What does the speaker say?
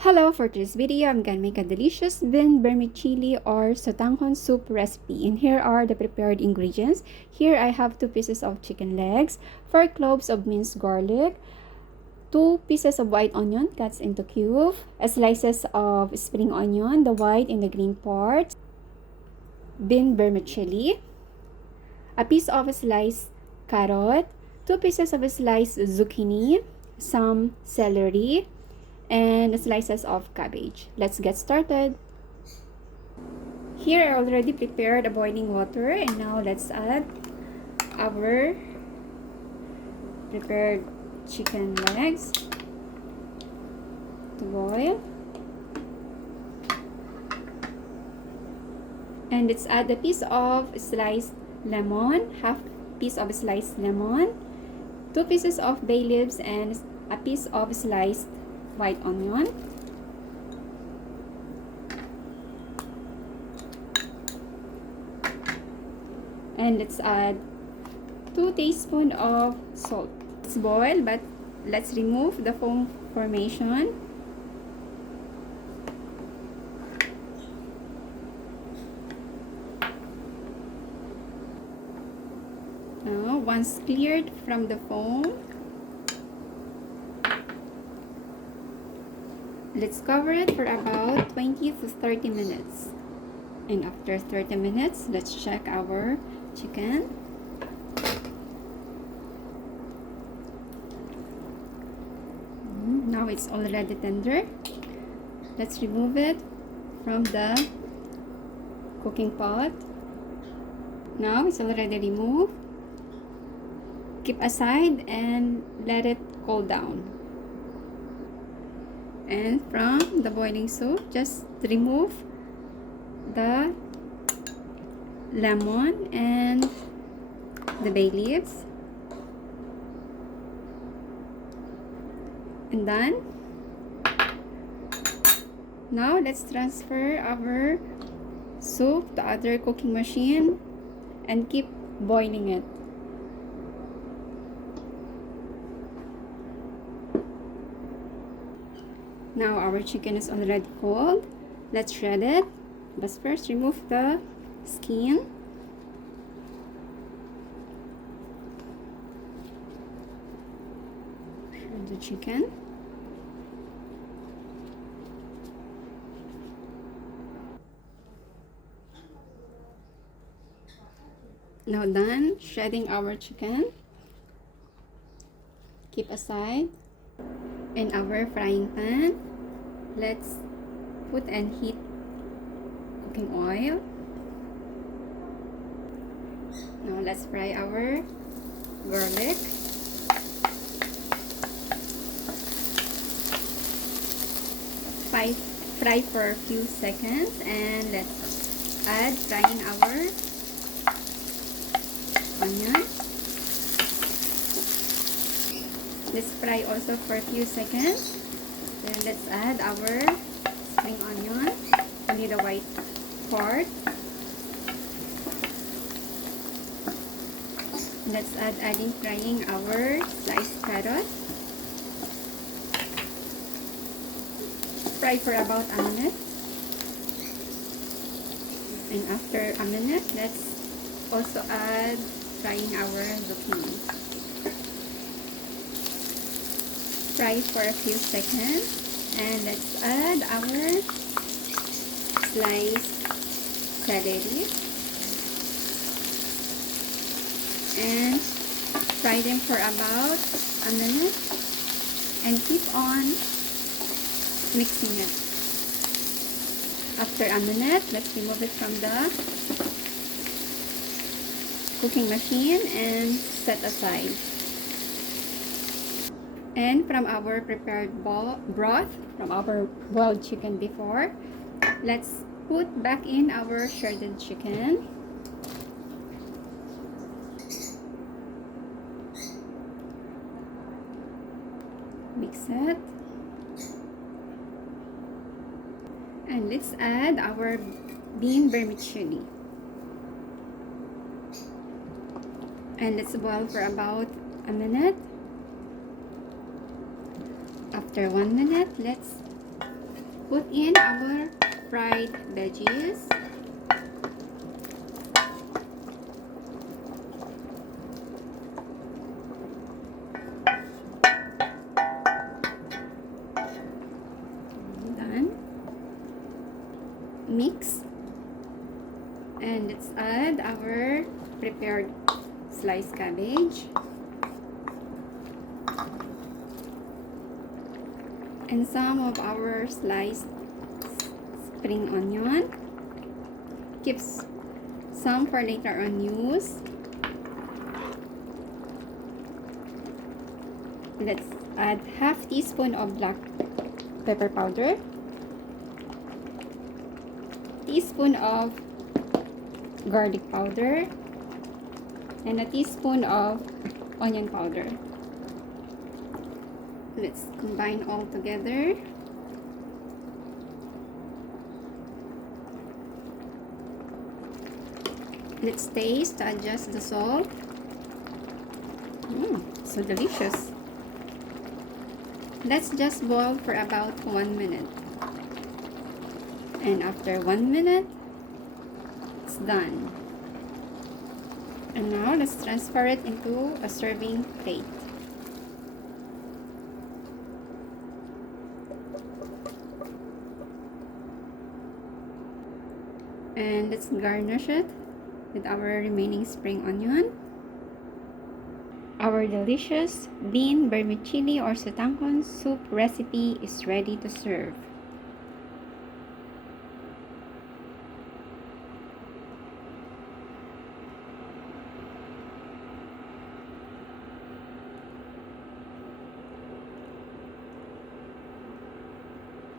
Hello, for today's video, I'm gonna make a delicious bean vermicelli or sotanghon soup recipe. And here are the prepared ingredients. Here I have 2 pieces of chicken legs, 4 cloves of minced garlic, 2 pieces of white onion cut into cubes, slices of spring onion, the white and the green part, bean vermicelli, a piece of sliced carrot, 2 pieces of sliced zucchini, some celery, and slices of cabbage. Let's get started. Here I already prepared the boiling water, and now let's add our prepared chicken legs to boil. And let's add a piece of sliced lemon, half piece of sliced lemon, 2 pieces of bay leaves, and a piece of sliced white onion. And let's add 2 teaspoons of salt. It's boiled, but let's remove the foam formation. Now, once cleared from the foam, let's cover it for about 20 to 30 minutes. And after 30 minutes, let's check our chicken. Now it's already tender. Let's remove it from the cooking pot. Now it's already removed. Keep aside and let it cool down. And from the boiling soup, just remove the lemon and the bay leaves. And done. Now let's transfer our soup to other cooking machine and keep boiling it. Now our chicken is already cold. Let's shred it. But first, remove the skin. Shred the chicken. Now done shredding our chicken. Keep aside. In our frying pan, let's put and heat cooking oil. Now let's fry our garlic. Fry for a few seconds, and let's add frying our onion. Let's fry also for a few seconds. Then let's add our spring onion, only the white part. Let's adding frying our sliced carrot. Fry for about a minute. And after a minute, let's also add frying our zucchini. Fry for a few seconds, and let's add our sliced celery and fry them for about a minute and keep on mixing it. After a minute, let's remove it from the cooking machine and set aside. And from our prepared broth, from our boiled chicken before, let's put back in our shredded chicken. Mix it. And let's add our bean vermicelli. And let's boil for about a minute. After 1 minute, let's put in our fried veggies. Done. Mix. And let's add our prepared sliced cabbage. And some of our sliced spring onion. Keep some for later on use. Let's add half teaspoon of black pepper powder, teaspoon of garlic powder, and a teaspoon of onion powder. Let's combine all together. Let's taste to adjust the salt. So delicious. Let's just boil for about 1 minute. And after 1 minute, it's done. And now let's transfer it into a serving plate. And let's garnish it with our remaining spring onion. Our delicious bean vermicelli or sotanghon soup recipe is ready to serve.